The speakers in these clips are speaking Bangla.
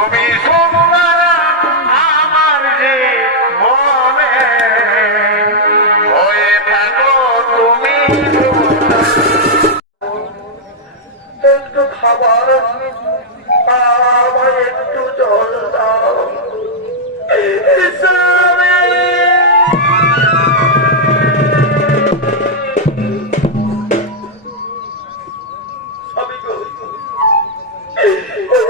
তুমি সুন্দর আমার যে মনে। হয়ে থাকো তুমি একটু খাবার একটু জল Oh,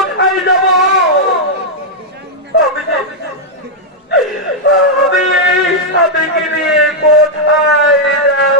কোথায় যাব আমি এই স্বামীকে নিয়ে কোথায় যাব